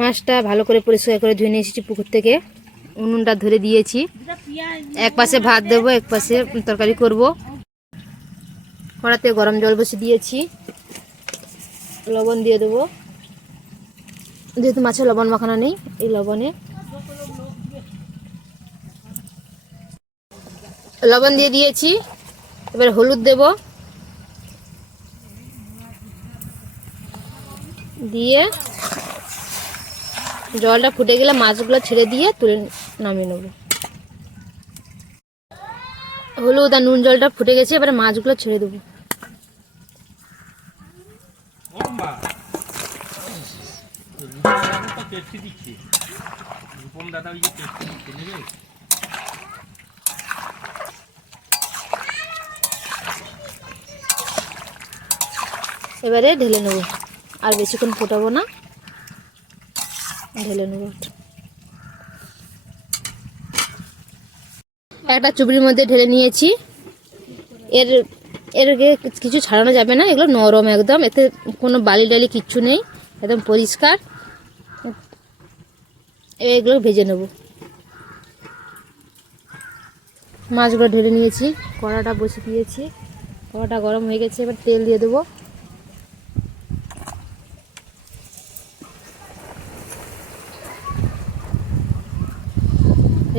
মাছটা ভালো করে পরিষ্কার করে ধুয়ে নিয়ে এসেছি পুকুর থেকে। উনুনটা ধরে দিয়েছি, এক পাশে ভাত দেবো, এক পাশে তরকারি করব। কড়াতে গরম জল বসে দিয়েছি, লবণ দিয়ে দেবো, যেহেতু মাছে লবণ মাখানো নেই। এই লবণে লবণ দিয়ে দিয়েছি, এবার হলুদ দেব, দিয়ে জলটা ফুটে গেলে মাছগুলো ছেড়ে দিয়ে তুলে নামিয়ে নেব। হলুদ আর নুন জলটা ফুটে গেছে, এবারে মাছগুলো ছেড়ে দেবো। এবারে ঢেলে নেব, আর বেশিক্ষণ ফোটাবো না, ঢেলে নেব। একটা চুবড়ির মধ্যে ঢেলে নিয়েছি। এর এর কিছু ছাড়ানো যাবে না, এগুলো নরম একদম, এতে কোনো বালি ডালি কিচ্ছু নেই, একদম পরিষ্কার। এগুলো ভেজে নেব। মাছগুলো ঢেলে নিয়েছি, কড়াটা বসে দিয়েছি, কড়াটা গরম হয়ে গেছে, এবার তেল দিয়ে দেবো।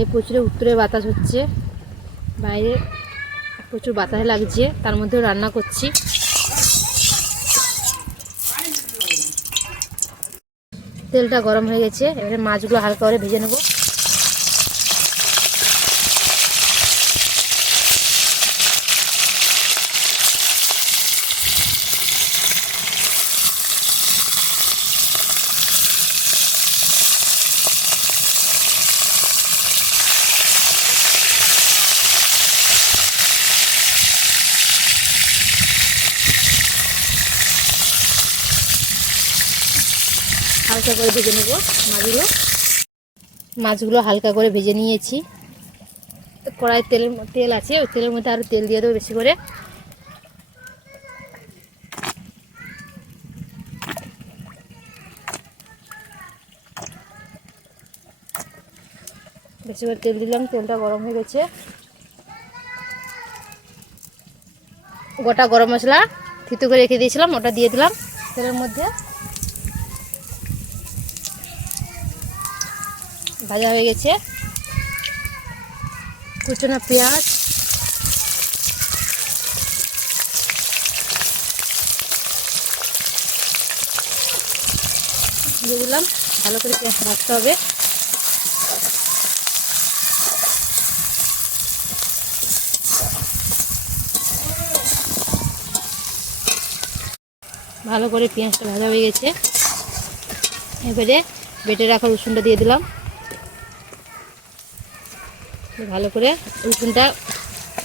এই প্রচুর উত্তরে বাতাস হচ্ছে, বাইরে প্রচুর বাতাস লাগছে, তার মধ্যেও রান্না করছি। তেলটা গরম হয়ে গেছে, এবারে মাছগুলো হালকা করে ভেজে নেব। হালকা করে ভেজে নেব মাছগুলো হালকা করে ভেজে নিয়েছি। কড়াই তেল আছে, ওই তেলের মধ্যে আরও তেল দিয়ে দেবো বেশি করে। বেশি করে তেল দিলাম, তেলটা গরম হয়ে গেছে। গোটা গরম মশলা থিতু করে রেখে দিয়েছিলাম, ওটা দিয়ে দিলাম তেলের মধ্যে। ভাজা হয়ে গেছে। কুচনো পেঁয়াজ, দিয়ে দিলাম, ভালো করে পেঁয়াজ ভাজতে হবে। ভালো করে পেঁয়াজটা ভাজা হয়ে গেছে, এবারে বেটে রাখা রসুনটা দিয়ে দিলাম। ভালো করে রসুনটা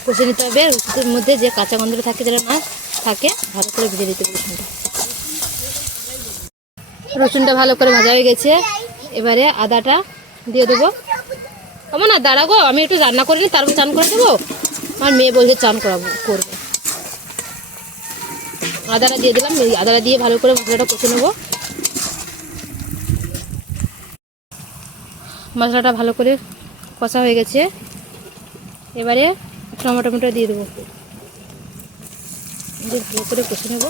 কষে নিতে হবে, রসুনের মধ্যে যে কাঁচা গন্ধটা থাকে যেটা না থাকে, ভালো করে ভেজে দিতে হবে রসুনটা ভালো করে ভাজা হয়ে গেছে, এবারে আদাটা দিয়ে দেবো। কেমন না দাঁড়া গো, আমি একটু রান্না করে নিই, তারপর চান করে দেবো। আমার মেয়ে বলছে চান করবো। আদাটা দিয়ে দিলাম, আদাটা দিয়ে ভালো করে মশলাটা কষে নেবো। মশলাটা ভালো করে কষা হয়ে গেছে, এবারে টমেটোটা দিয়ে দেবো, ভালো করে কষে নেব।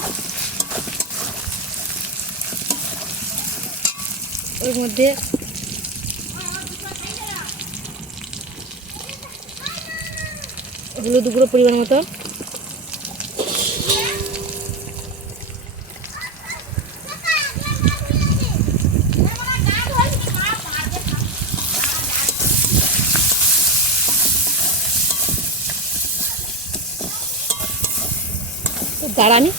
ওর মধ্যে হলুদ গুঁড়ো পরিমাণ মতো, দাঁড়ানি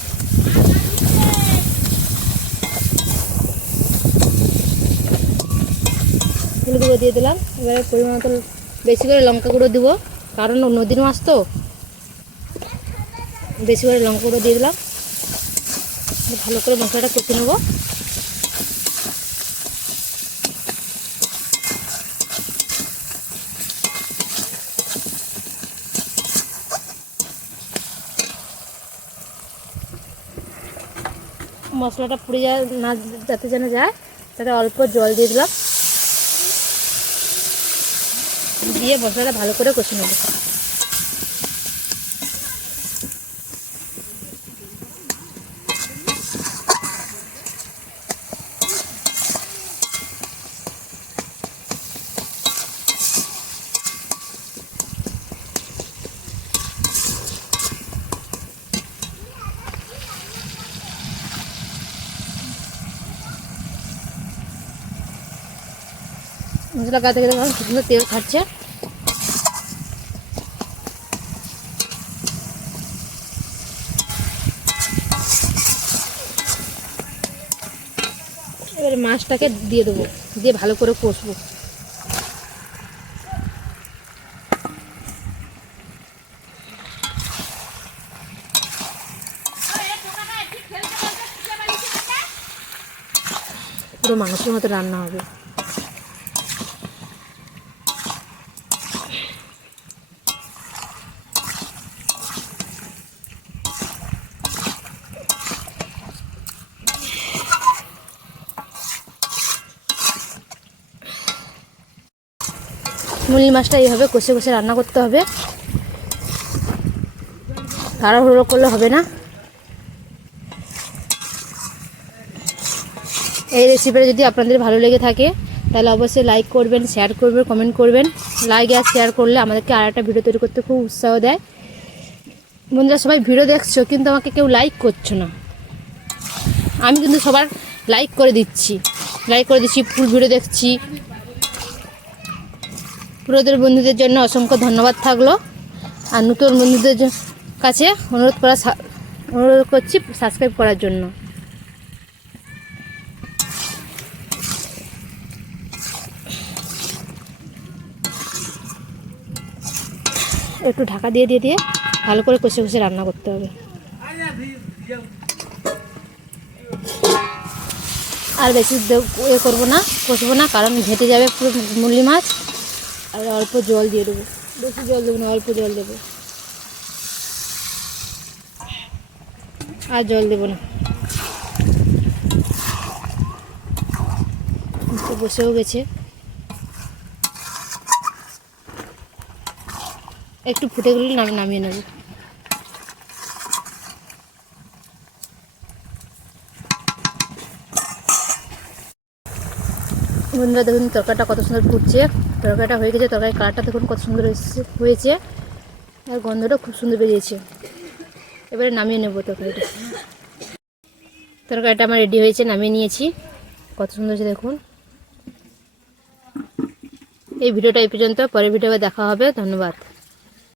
হলুদ গুঁড়ো দিয়ে দিলাম। এবারে পরিমাণ মতো বেশি করে লঙ্কা গুঁড়ো দেবো, কারণ নদীর মাছ তো, বেশি করে লঙ্কা গুঁড়ো দিয়ে দিলাম। ভালো করে মশলাটা কষে নেব। মশলাটা পুড়ে যায় না, যাতে যেন যায় তাতে অল্প জল দিয়ে দিলাম, দিয়ে মশলাটা ভালো করে কষে নেব। মশলা গা থেকে দেখুন সুন্দর তেল ছাড়ছে। এবারে মাছটাকে দিয়ে দেবো, দিয়ে ভালো করে কষবো। পুরো মাংসের মতো রান্না হবে। মুলি মাছটা এইভাবে কষে কষে রান্না করতে হবে, তাড়াহুড়ো করলে হবে না। এই রেসিপিটা যদি আপনাদের ভালো লেগে থাকে তাহলে অবশ্যই লাইক করবেন, শেয়ার করবেন, কমেন্ট করবেন। লাইক আর শেয়ার করলে আমাদেরকে আর একটা ভিডিও তৈরি করতে খুব উৎসাহ দেয়। বন্ধুরা সবাই ভিডিও দেখছো কিন্তু আমাকে কেউ লাইক করছো না। আমি কিন্তু সবার লাইক করে দিচ্ছি, ফুল ভিডিও দেখছি। পুরোদের বন্ধুদের জন্য অসংখ্য ধন্যবাদ থাকলো। আর নতুন বন্ধুদের কাছে অনুরোধ করছি সাবস্ক্রাইব করার জন্য। একটু ঢাকা দিয়ে ভালো করে কষে কষে রান্না করতে হবে। আর বেশি করবো না, কষবো না, কারণ ঘেটে যাবে পুরো মুরলি মাছ। আর অল্প জল দিয়ে দেবো, বেশি জল দেবো না, অল্প জল দেবো, আর জল দেবো না। বসেও গেছে, একটু ফুটে গেলে নামিয়ে নেব। বন্ধুরা দেখুন তরকারিটা কত সুন্দর ফুটছে, তরকারিটা হয়ে গেছে। তরকারির কালারটা দেখুন কত সুন্দর হয়েছে, আর গন্ধটা খুব সুন্দর বেরিয়েছে। এবারে নামিয়ে নেব তরকারিটা আমার রেডি হয়েছে, নামিয়ে নিয়েছি। কত সুন্দর হয়েছে দেখুন। এই ভিডিওটা এই পর্যন্ত, পরের ভিডিওতে দেখা হবে। ধন্যবাদ।